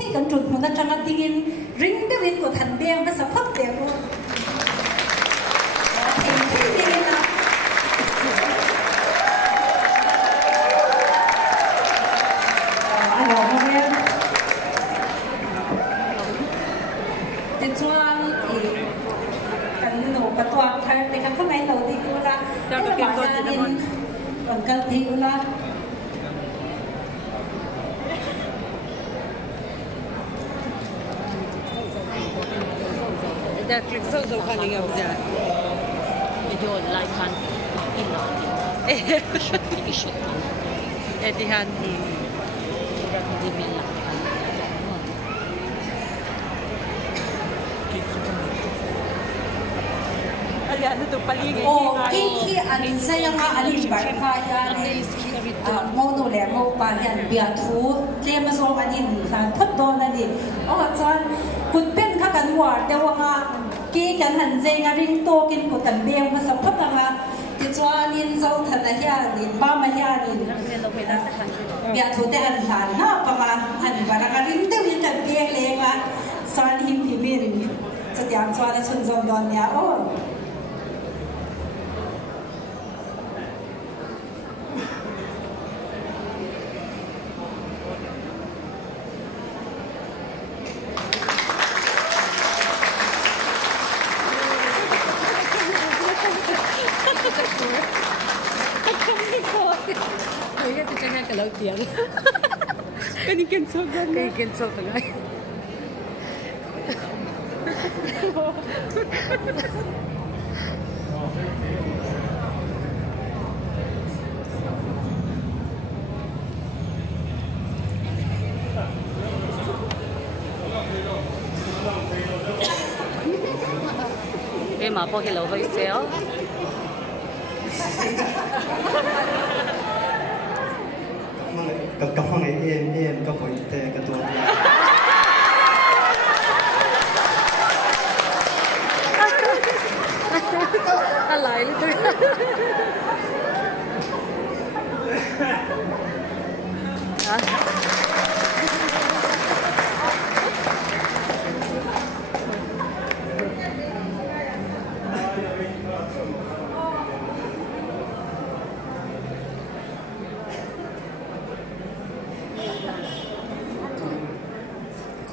Thế cần chuột một ta chẳng tin ring the win của thành biang nó sắp thấp đẹp luôn. Thế đi nào. Alo không em. Tiếp chuan thì cần nổ cả toàn thay để các này đầu tiên là cái bảo gia đình còn cần thì là đã click sâu sâu khăn đi không ra video lại khăn in lại cái shot thì han thì đi mình lại oh khi anh say nga anh bảo khai anh mono lẻ ngô bà hiện bia thú lem mà xong anh là thất đô này đi cho cụt bên các cán quả đều nga khi cán hành dây nga ring to kinh của tầm biang mà xong thất nga thì cho anh dâu thật là hiện ba mà hiện bia thú để anh làm na bà mà anh bảo nga ring đều in tầm biang lệ nga cho anh him himin cho tiếng cho anh xuân dòng đòn nhà cái lâu tiếng cái này kiến sâu gần cái kiến sâu từng ngày cái mà bao cái lâu hơi xéo cái phong này em cái bồi tê cáiตัวอะไรเลย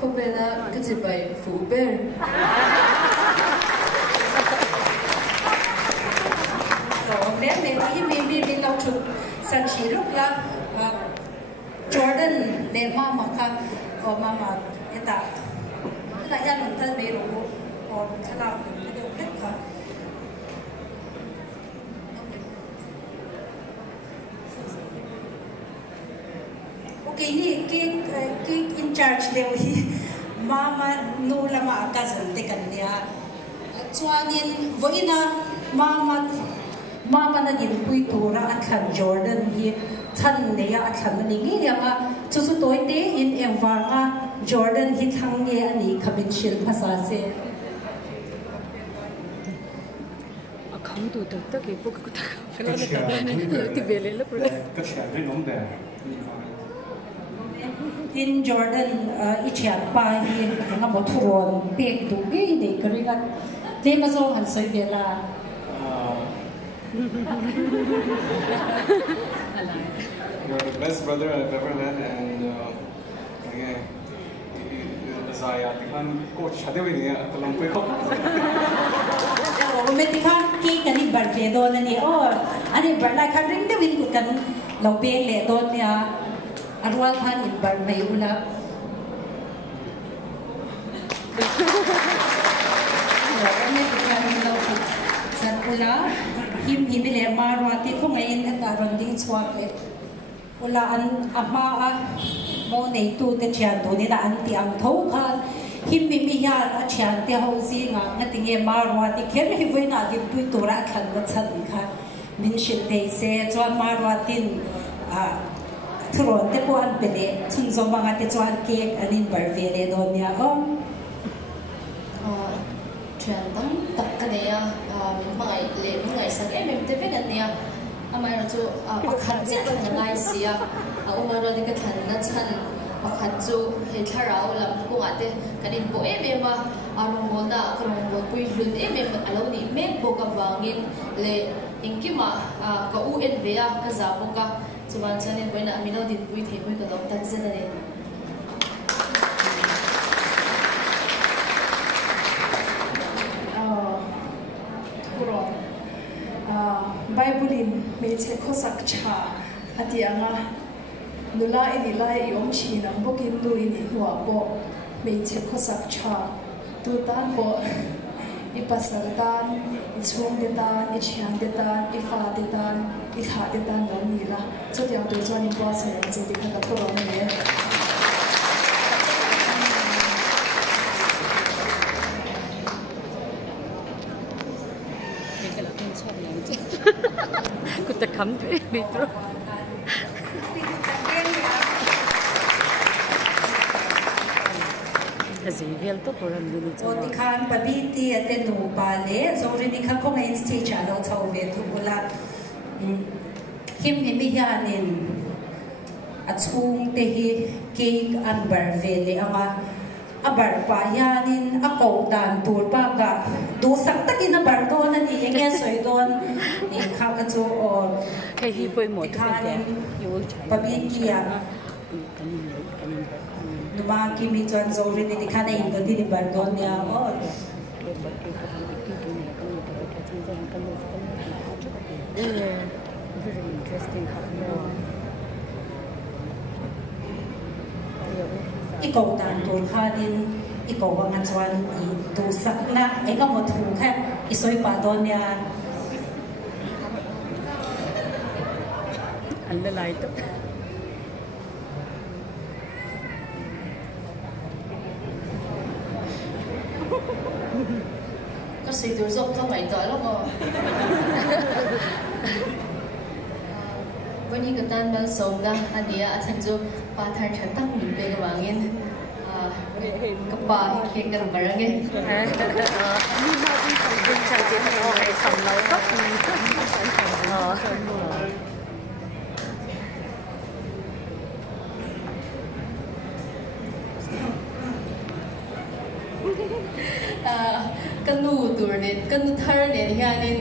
không biết là cái gì vậy phụ bên bé này mình đọc chụp sản chỉ lúc là Jordan để mà khang mà cái ta gia đình thân bị rồi còn thế nào cái điều thích hả ok cái in charge đều hi mama nu lama ka zan te kan nia chuanin voina mama na din pui tura athan Jordan hi than neya athan ni ngi ya chu toy te in enwanga Jordan hi thang nge ani khabin shil phasa se 강도 덕덕이 보고 다 그러니까 그 벨레를 그래 cái chuyện đấy đúng đấy in Jordan ichiat pa hi nga mo thuron pek du ge de kariga te ma zo han soi vela You're the best brother I've ever met, and again, Zaya, tikhan ko chade hui niya, kalam ko ko. Ome tikhan ki kani barfe don ani ani barla khan ring de win ku kan lo be le don ya arwal khan in bar mai ula ome tikhan lo san ula him le marwa ti ko ngai in ta ron ding swak le ula an ama mo nei tu te chian do ni da an ti am tho khan him mi ya a chian te ho zi nga ngatinge marwa ti kher hi voina di pui tora khan na chan kha min shil te se chuan marwa tin thuron te po an pele chung zo manga te chuan cake anin bar ve le don ya chuyện tấm tập cái này mình mày lệ mình ngày sáng em te ve kan nia amai ra chu pakhat che kan ngai sia umar ro de ka than na chan pakhat chu he tharau lam ko ate kanin bo em ma arong golda krong bo pui hlun em alo ni mek bo ka wangin le inkima ka u et vea ka za bo ka chuan chanin boina amino din pui thei pui ka dom tak zena ne Bible me che khosak cha atianga nula ini lai yom chi nang bokin lu ini hua bo me che khosak cha tu tan bo I pasal tan I chung de tan I chiang de tan I fa de tan I kha de tan lo ni la chu tiang tu chuan in bua se chu ti kha ka to ro ne Kutta kampe metro. Azivel to koram dulu O ti khan pabiti atenu pale zori ni khan ko main stage alo chauve tu bula him mi hianin achung te hi cake amber vele ama abar pa yanin ako dan tur pa ka do sak takin abar do na ni enge soi don ni kha ka chu o hey hi poi mo pabiti ya numa kimi chuan zori ni ti khana in do di bar don ya o very interesting ikaw dan tur khanin ikaw ang chuan I do sak na ega mo thu kha isoi pa don ya alla lai to kasi tur zok to mai to lo ko Bani katan bal somda adia athan jo pathar thatang min pe ka wangin kapa ke kar barange ni ma di din chal din o ai sam lau to kanu tur ne kanu thar ne hianin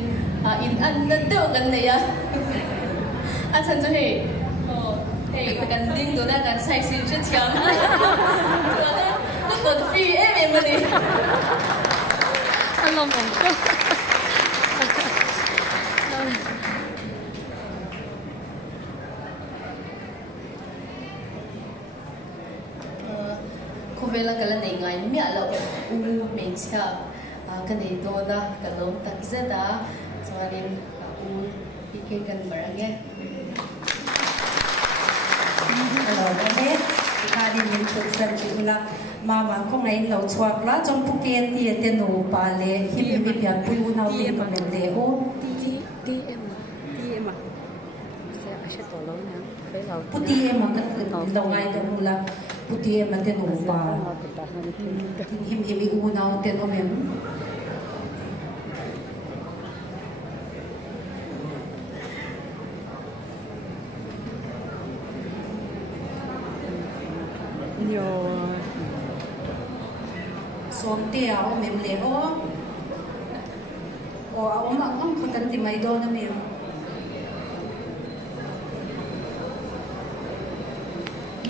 in an na do kan ne ya athan jo he hey kan ding do na kan sai sin che thiam to to fi em ma ni alom on to vela kala nei ngai mi alo u me cha ka nei do da ka lo tak zeda chuanin ka u ike kan barange hello ne ka di min chu san chi la mama ko ngai lo chuak la chong puken ti te no pa le hi mi pya pu na le ka men le o DM se a she to lo na pe lo puti em ma ka lo ngai to la puti em ma te no pa him mi u na te no mem yo som te a o mem le o a o ma ngam kha kan ti mai do na mem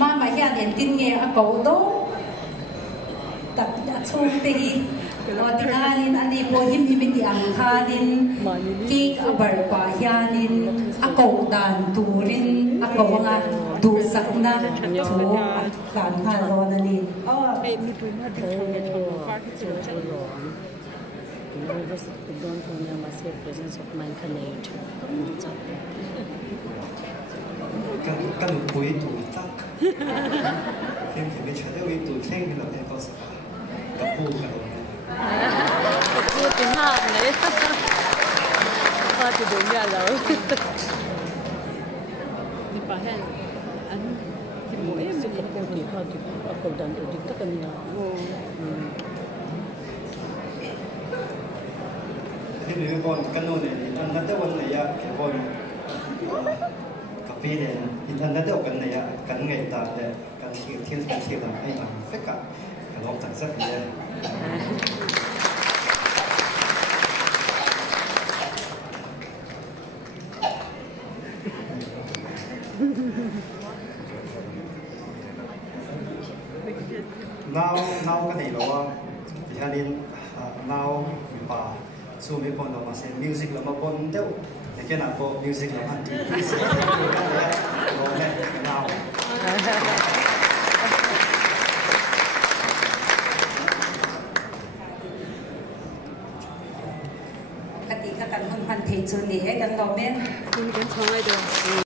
mama hian en tin nge a ko do tak a chung te hi o ti kanin ani bo him mi ti ang khanin ki a bar pa hianin a ko dan turin a ko nga du sak na thu kan kha ro na ni ei mi pui ma di thong ge thong ka ki chu cha don't know my presence of mind connect Kan bui tu tak. Em thì bây giờ đây tu khen thì là em có sao? Gặp bu cả rồi. Gặp bu tiếng Hàn đấy. Qua từ đúng nhà lâu. Di pa hen an ti mo em Sự gặp bu thì qua từ cầu đàn từ đi tất cả nhà. Thế nên con căn nô này anh đã tớiวันnày ya cái con cà phê ปีเนี่ยอินเทอร์เน็ตเอากันเนี่ยกันไงตาเนี่ยกันเที่ยวให้มาเฟกกันลองจัดสักทีเลยnow cái này là thì anh in now bà số mấy con mà xem music là một con đâu để cái nào có music là anh thì rồi nè now กติกากันหุ่นพันเทจุนี่ให้กันเราแม่ คุณกันช่องไอ้เด้อ